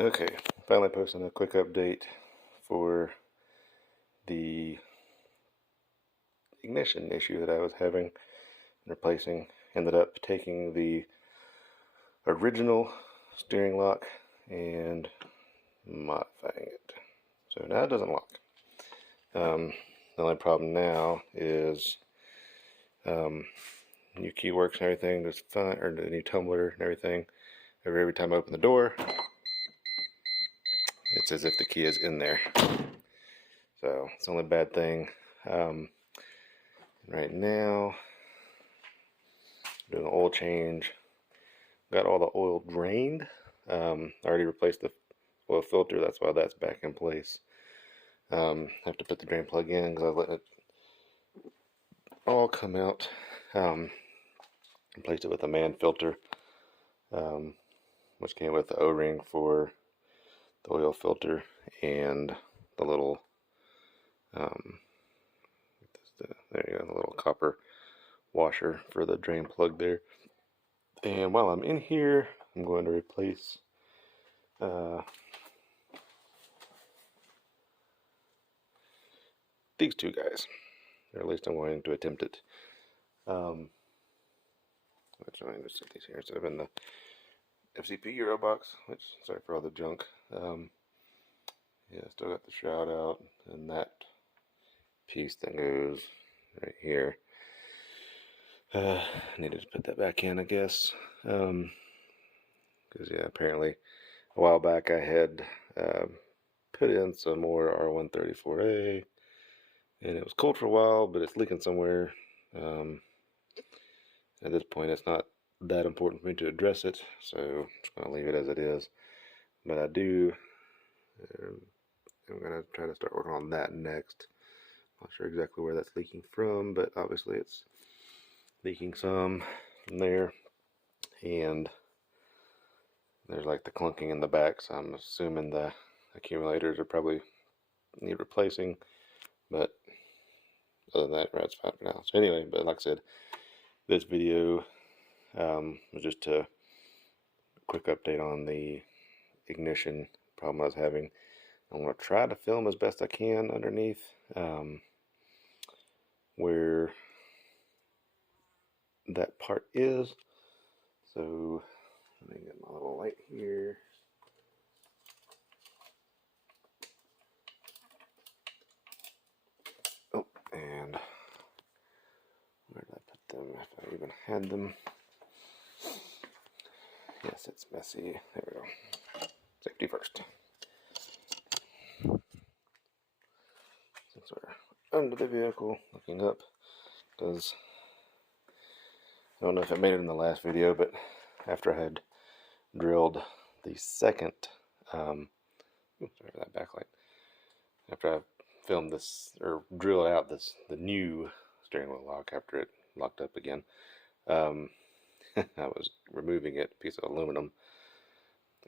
Okay, finally posting a quick update for the ignition issue that I was having and replacing. Ended up taking the original steering lock and modifying it. So now it doesn't lock. The only problem now is new key works and everything, just fine, or the new tumbler and everything. Every time I open the door, it's as if the key is in there. So it's the only bad thing. Right now, doing an oil change. Got all the oil drained. I already replaced the oil filter, that's why that's back in place. Have to put the drain plug in because I was letting it all come out. Replaced it with a man filter, which came with the O-ring for the oil filter and the little there you go, the little copper washer for the drain plug there. And while I'm in here, I'm going to replace these two guys, or at least I'm going to attempt it. Which I'm going to set these here instead of in the FCPEuro box, which, sorry for all the junk. Yeah, still got the shroud out, and that piece that goes right here. Needed to put that back in, I guess. Because, yeah, apparently a while back I had put in some more R134A, and it was cold for a while, but it's leaking somewhere. At this point, it's not that important for me to address it, so I'm just going to leave it as it is. But I'm going to try to start working on that next. Not sure exactly where that's leaking from, but obviously it's leaking some from there. And there's like the clunking in the back, so I'm assuming the accumulators are probably need replacing. But other than that, that's fine for now. So anyway, but like I said, this video was just a quick update on the ignition problem I was having. I'm going to try to film as best I can underneath where that part is. So let me get my little light here. Oh, and where did I put them? If I even had them. Yes, it's messy. There we go. Safety first. Since we're under the vehicle, looking up, because I don't know if I made it in the last video, but after I had drilled the second, sorry for that backlight. After I filmed this, or drilled out the new steering wheel lock after it locked up again, I was removing it, a piece of aluminum,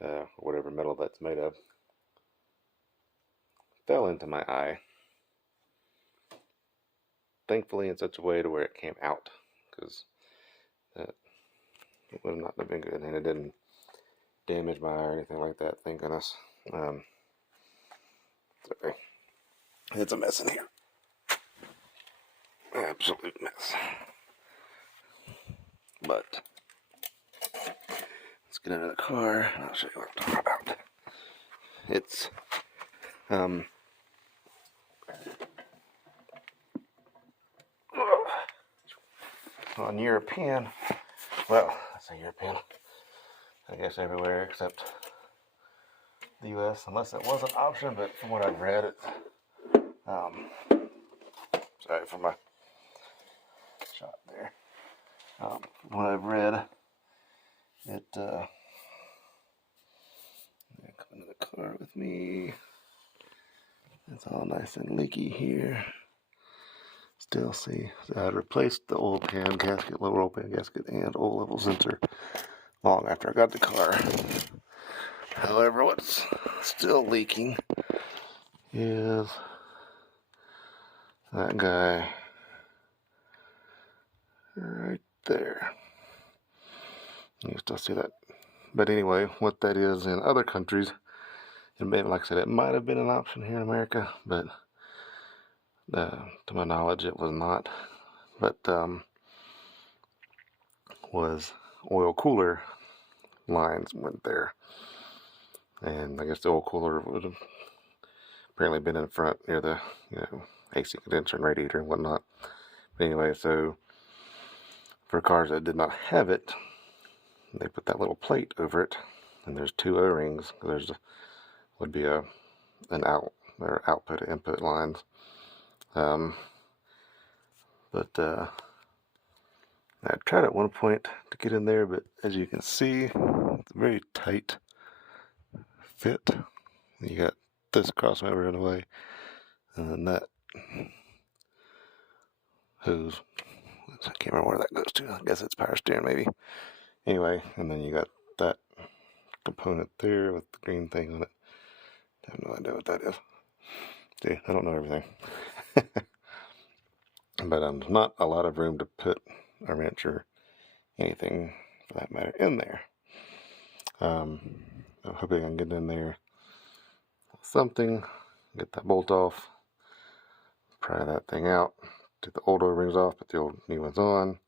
or whatever metal that's made of, fell into my eye. Thankfully in such a way to where it came out, because it would not have been good, and it didn't damage my eye or anything like that, thank goodness. Sorry. It's a mess in here. Absolute mess. But let's get into the car and I'll show you what I'm talking about. It's on European, well, I say European, I guess everywhere except the US, unless it was an option, but from what I've read, it's sorry for my shot there. From what I've read, it come into the car with me. It's all nice and leaky here. Still see, so I replaced the oil pan gasket, lower oil pan gasket, and oil level sensor long after I got the car. However, what's still leaking is that guy right there. You still see that. But anyway, what that is in other countries And maybe, like I said, it might have been an option here in America, but to my knowledge, it was not. But was oil cooler lines went there, and I guess the oil cooler would have apparently been in front near the AC condenser and radiator and whatnot. But anyway, so for cars that did not have it, they put that little plate over it, and there's two O-rings. Would be an output or input lines. But I tried at one point to get in there, but as you can see, it's a very tight fit. You got this crossover in the way, and then that hose, I can't remember where that goes to. I guess it's power steering maybe. Anyway, and then you got that component there with the green thing on it. I have no idea what that is. See, I don't know everything. But not a lot of room to put a wrench or anything for that matter in there. I'm hoping I can get in there with something, get that bolt off, pry that thing out, take the old O-rings off, put the old new ones on.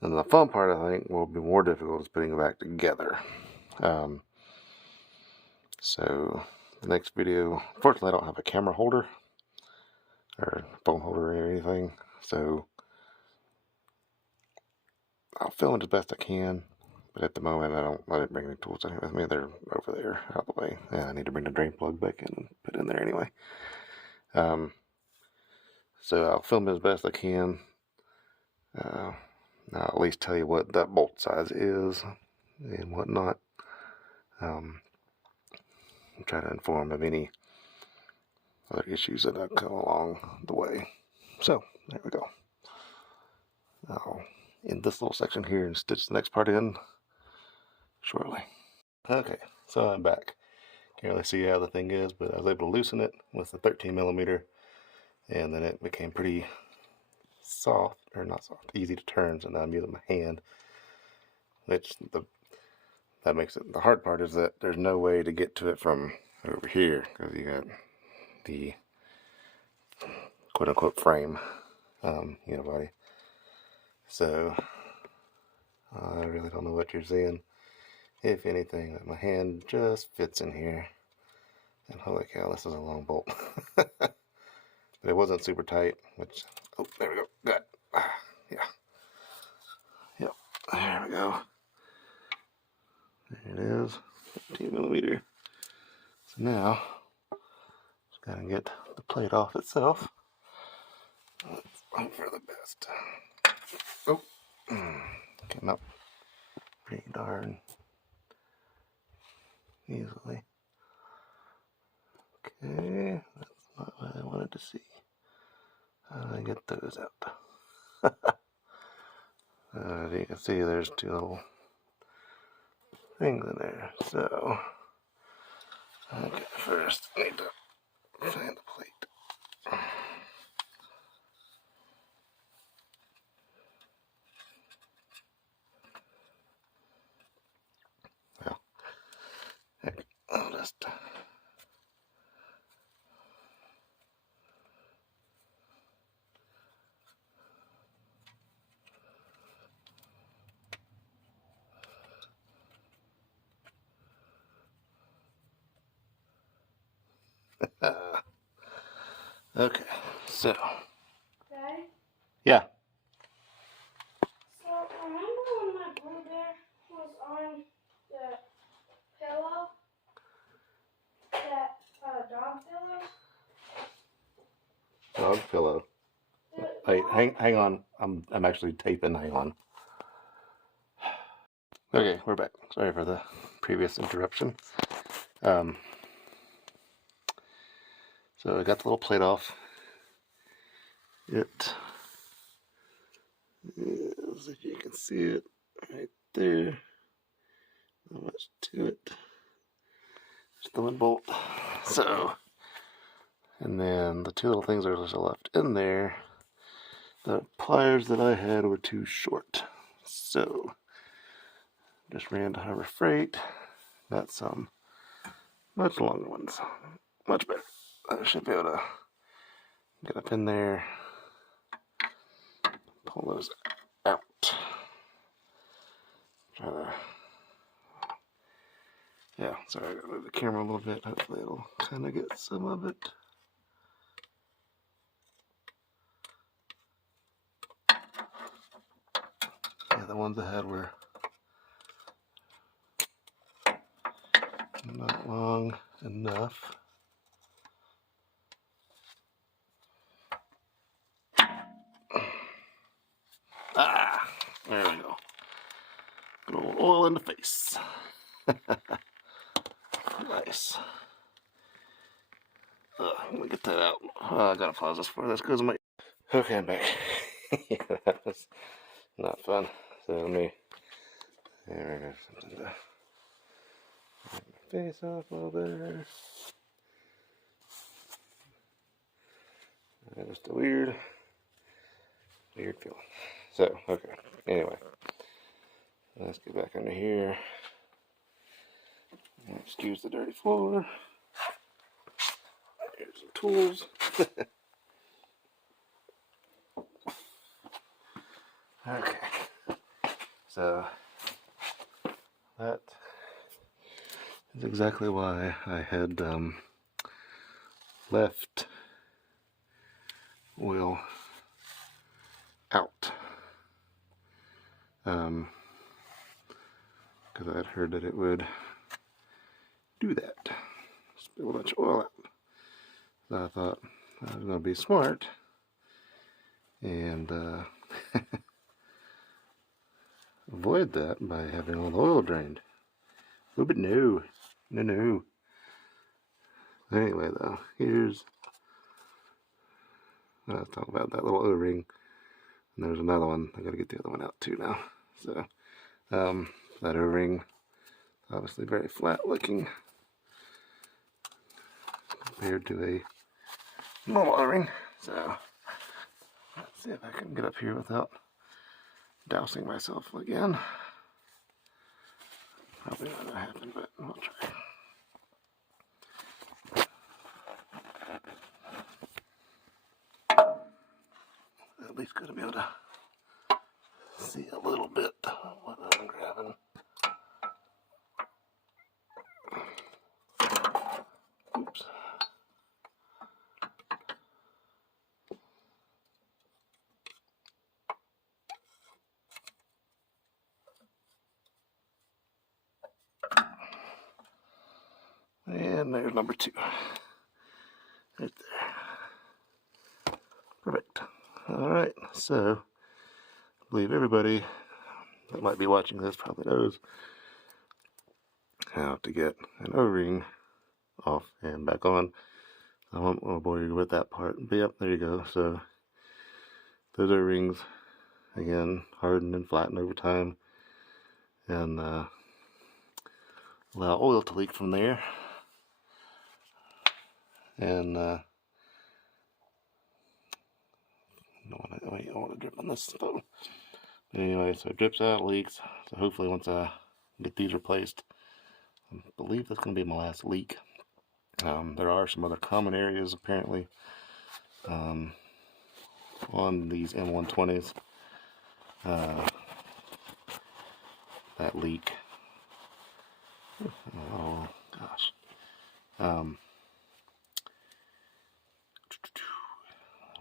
And the fun part, I think, will be more difficult is putting it back together. So the next video, unfortunately I don't have a camera holder or phone holder or anything, so I'll film it as best I can, but at the moment I didn't bring any tools in here with me. They're over there out of the way. Yeah, I need to bring the drain plug back in and put it in there anyway. So I'll film it as best I can. I'll at least tell you what that bolt size is and whatnot. Try to inform of any other issues that have come along the way. So there we go. I'll end this little section here and stitch the next part in shortly. Okay, so I'm back. Can't really see how the thing is, but I was able to loosen it with the 13mm, and then it became pretty soft, or not soft, easy to turn. So now I'm using my hand, which that makes it, the hard part is that there's no way to get to it from over here, because you got the quote-unquote frame, body. So I really don't know what you're seeing. If anything, my hand just fits in here, and holy cow, this is a long bolt. But it wasn't super tight, which, oh, there we go, got it. Yeah, yep, there we go. There it is, 15mm. So now, just gotta get the plate off itself. Let's hope for the best. Oh, came up pretty darn easily. Okay, that's not what I wanted to see. How do I get those out? As you can see, there's two little things in there. So, okay, first I need to find the plate. Well, heck, I'll just okay, so. Daddy? Yeah. So, remember when my blue bear was on the pillow? That dog pillow? Dog pillow. Hey, hang on. I'm actually taping. Hang on. Okay, we're back. Sorry for the previous interruption. So I got the little plate off. It is, if you can see it right there, not much to it. Just the one bolt. So, and then the two little things that are left in there, the pliers that I had were too short. So, just ran to Harbor Freight, got some much longer ones. Much better. I should be able to get up in there, pull those out. Try to, yeah, sorry, I gotta move the camera a little bit. Hopefully it'll kind of get some of it. Yeah, the ones I had were not long enough. Ah, there we go. Good old oil in the face. Nice. Let me get that out. I gotta pause this for this because of my. Okay, I'm back. Yeah, that was not fun. So let me. There we go. Something to get my face off a little better. Just a weird feeling. So, okay. Anyway, let's get back under here. Excuse the dirty floor. Here's some tools. Okay. So, that is exactly why I had left oil out. Because I had heard that it would do that. Spill a bunch of oil out. So I thought I was going to be smart and avoid that by having all the oil drained. Oh, but no. No. Anyway, though, here's. I was talking about that little O-ring. And there's another one. I gotta get the other one out too now. So, that O-ring, obviously very flat looking compared to a normal O-ring. So, let's see if I can get up here without dousing myself again. Probably not gonna happen, but I'll try. At least gonna be able to see a little bit what I'm grabbing. Oops. And there's number 2. Right there. Perfect. Alright, so I believe everybody that might be watching this probably knows how to get an O-ring off and back on. I won't bore you with that part. But yep, there you go. So those O-rings, again, harden and flatten over time and allow oil to leak from there. And I don't want to drip on this phone. But anyway, so it drips out, leaks. So hopefully once I get these replaced, I believe that's going to be my last leak. There are some other common areas apparently on these M120s that leak. Oh gosh.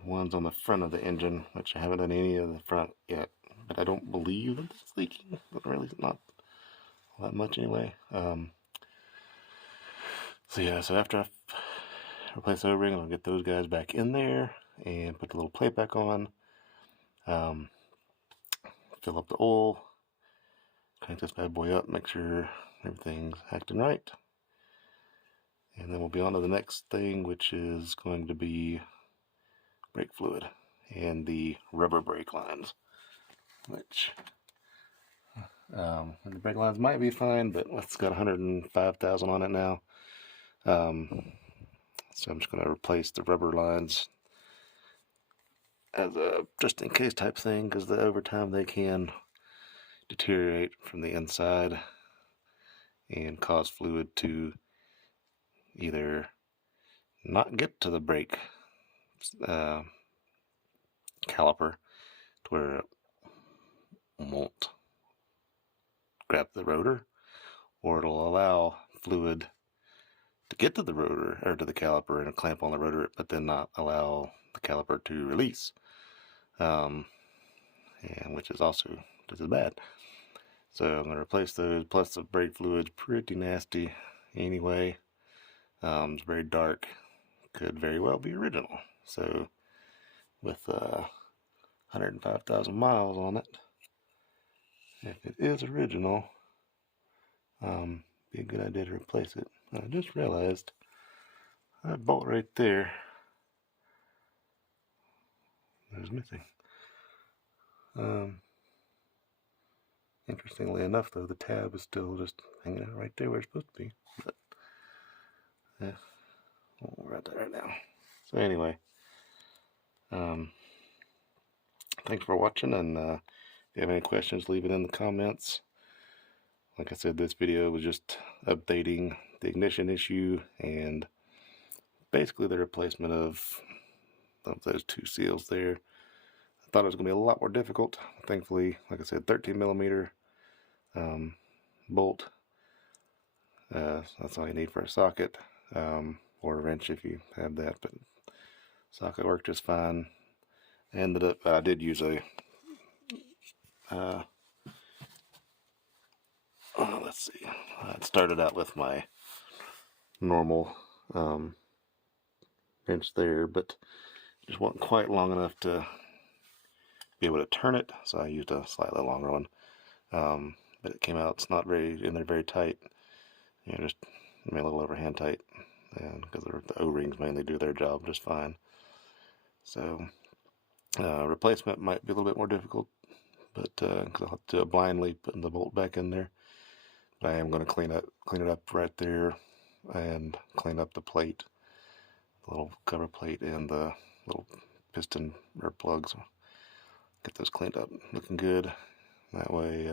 One's on the front of the engine, which I haven't done any of the front yet, but I don't believe that it's leaking, but really not all that much anyway. So yeah, so after I replace the O-ring, I'll get those guys back in there and put the little plate back on, fill up the oil, crank this bad boy up, make sure everything's acting right, and then we'll be on to the next thing, which is going to be brake fluid and the rubber brake lines, which the brake lines might be fine, but it's got 105,000 on it now. So I'm just going to replace the rubber lines as a just in case type thing, because over time they can deteriorate from the inside and cause fluid to either not get to the brake caliper to where it won't grab the rotor, or it'll allow fluid to get to the rotor or to the caliper and clamp on the rotor, but then not allow the caliper to release, and which is also just as bad. So I'm going to replace those. Plus the brake fluid's pretty nasty anyway. It's very dark. Could very well be original. So with 105,000 miles on it, if it is original, be a good idea to replace it. I just realized that bolt right there is missing. Interestingly enough, though, the tab is still just hanging out right there where it's supposed to be. But yeah, we're at that right now. So anyway, thanks for watching, and if you have any questions, leave it in the comments. Like I said, this video was just updating the ignition issue and basically the replacement of those two seals there. I thought it was going to be a lot more difficult. Thankfully, like I said, 13 millimeter bolt. That's all you need for a socket, or a wrench if you have that, but socket worked just fine. Ended up, I did use a let's see, it started out with my normal wrench there, but just wasn't quite long enough to be able to turn it, so I used a slightly longer one. But it came out, it's not very in there very tight, you know, just maybe a little overhand tight, and because the O-rings mainly do their job just fine. So replacement might be a little bit more difficult, but because I'll have to blindly putting the bolt back in there. But I am going to clean it up right there and clean up the plate, the little cover plate, and the little piston or plugs. Get those cleaned up, looking good. That way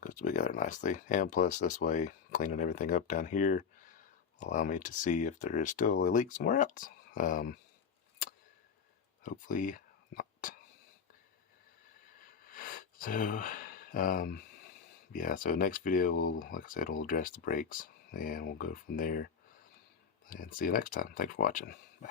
goes together nicely. And plus, this way, cleaning everything up down here will allow me to see if there is still a leak somewhere else. Hopefully not. So yeah, so next video will, like I said, we'll address the brakes, and we'll go from there. And see you next time. Thanks for watching. Bye.